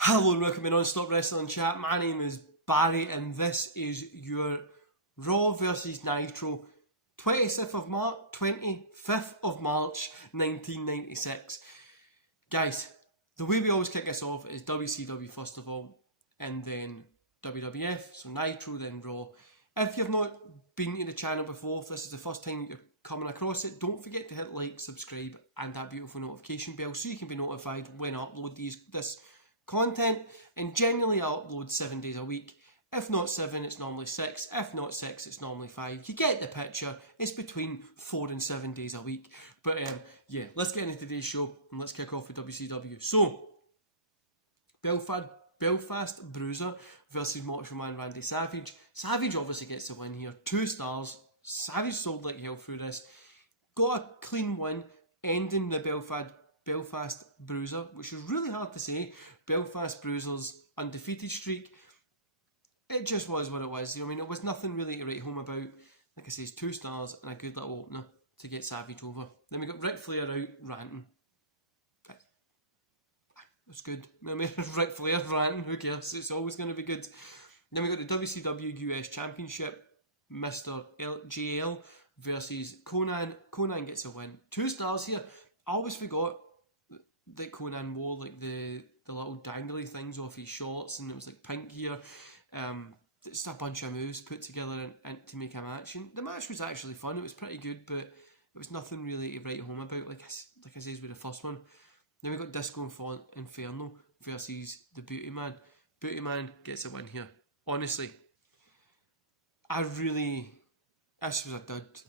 Hello and welcome to Non-Stop Wrestling Chat. My name is Barry and this is your Raw vs Nitro 25th of March 1996. Guys, the way we always kick this off is WCW first of all and then WWF, so Nitro then Raw. If you've not been to the channel before, if this is the first time you're coming across it, don't forget to hit like, subscribe and that beautiful notification bell so you can be notified when I upload this content. And generally I upload 7 days a week. If not 7, it's normally 6. If not 6, it's normally 5. You get the picture. It's between 4 and 7 days a week. But yeah, let's get into today's show and let's kick off with WCW. So, Belfast Bruiser versus Macho Man Randy Savage. Savage obviously gets the win here. 2 stars. Savage sold like hell through this. Got a clean win, ending the Belfast Bruiser, which is really hard to say. Belfast Bruiser's undefeated streak. It just was what it was. You know, I mean, it was nothing really to write home about. Like I say, it's 2 stars and a good little opener to get Savage over. Then we got Ric Flair out ranting. It's good. I mean, Ric Flair ranting, who cares? It's always going to be good. Then we got the WCW US Championship. Mr. JL versus Conan. Conan gets a win. 2 stars here. I always forgot that Conan wore like the little dangly things off his shorts, and it was like pink here. It's a bunch of moves put together and to make a match. And the match was actually fun. It was pretty good, but it was nothing really to write home about. Like I said with the first one. Then we got Disco Inferno versus the Booty Man. Booty Man gets a win here. Honestly, this was a dud.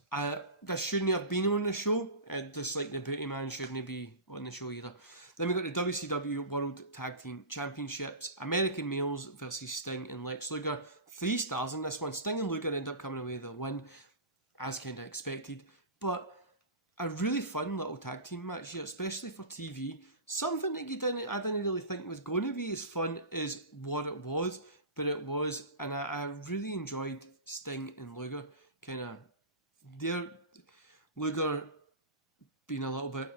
This shouldn't have been on the show, just like the Booty Man shouldn't be on the show either. Then we got the WCW World Tag Team Championships. American Males versus Sting and Lex Luger. 3 stars in this one. Sting and Luger end up coming away with the win, as kind of expected. But a really fun little tag team match here, especially for TV. Something that I didn't really think was going to be as fun as what it was, but it was, and I really enjoyed Sting and Luger. Kind of, Luger being a little bit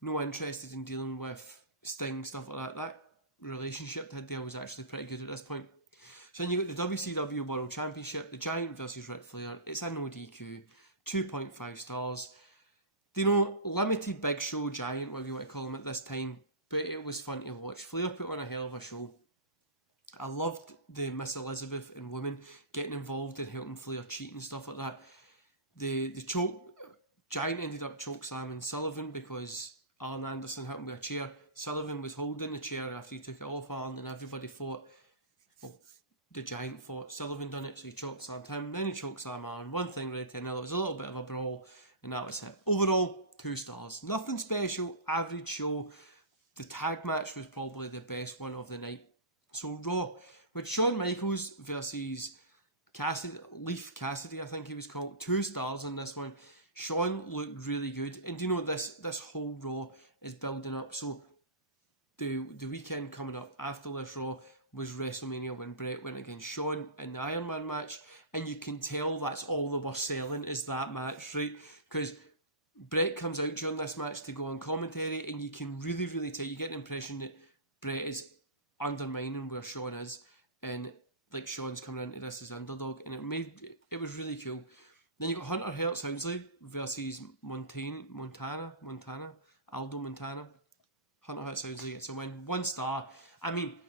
no interested in dealing with Sting, stuff like that. That relationship they had there was actually pretty good at this point. So then you got the WCW World Championship, the Giant versus Ric Flair. It's a no DQ, 2.5 stars. You know, limited big show Giant, whatever you want to call him at this time, but it was fun to watch. Flair put on a hell of a show. I loved the Miss Elizabeth and women getting involved in helping Flair cheat and stuff like that. The Giant ended up chokeslamming Sullivan because Arn Anderson hit him with a chair. Sullivan was holding the chair after he took it off Arn, and everybody thought, well, the Giant thought Sullivan done it, so he chokeslammed him. Then he chokeslammed Arn. One thing led to another. It was a little bit of a brawl, and that was it. Overall, 2 stars. Nothing special, average show. The tag match was probably the best one of the night. So Raw, with Shawn Michaels versus Leif Cassidy, I think he was called. 2 stars in this one. Shawn looked really good, and you know this whole Raw is building up. So the weekend coming up after this Raw was WrestleMania when Bret went against Shawn in the Iron Man match, and you can tell that's all they were selling is that match, right? Because Bret comes out during this match to go on commentary, and you can really tell, you get the impression that Bret is undermining where Shawn is, and like Shawn's coming into this as underdog, and it was really cool. Then you got Hunter Hearst Helmsley versus Aldo Montana. Hunter Hearst Helmsley gets a win, 1 star. I mean,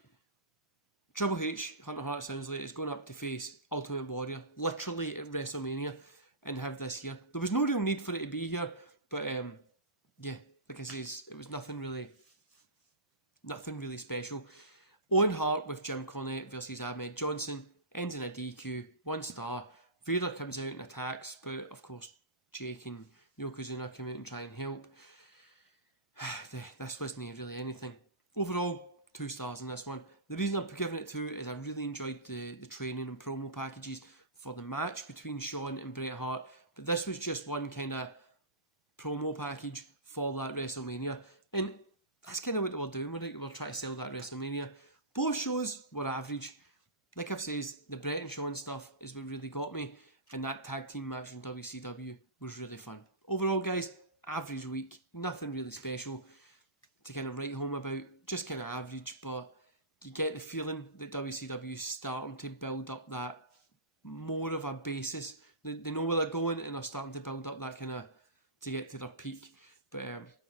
Triple H, Hunter Hearst Helmsley is going up to face Ultimate Warrior, literally at WrestleMania, and have this here. There was no real need for it to be here, but yeah, like I say, it was nothing really special. Owen Hart with Jim Cornette versus Ahmed Johnson ends in a DQ, 1 star. Vader comes out and attacks, but of course Jake and Yokozuna come out and try and help. This wasn't really anything. Overall, 2 stars in this one. The reason I'm giving it 2 is I really enjoyed the training and promo packages for the match between Shawn and Bret Hart, but this was just one kind of promo package for that WrestleMania, and that's kind of what we're doing with it. We're trying to sell that WrestleMania. Both shows were average. Like I've said, the Bret and Shawn stuff is what really got me, and that tag team match in WCW was really fun. Overall, guys, average week, nothing really special to kind of write home about. Just kind of average, but you get the feeling that WCW is starting to build up that more of a basis. They know where they're going, and they're starting to build up that kind of to get to their peak. But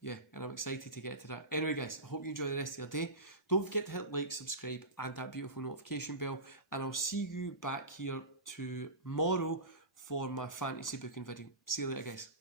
yeah, and I'm excited to get to that. Anyway, guys, I hope you enjoy the rest of your day. Don't forget to hit like, subscribe, and that beautiful notification bell. And I'll see you back here tomorrow for my fantasy booking video. See you later, guys.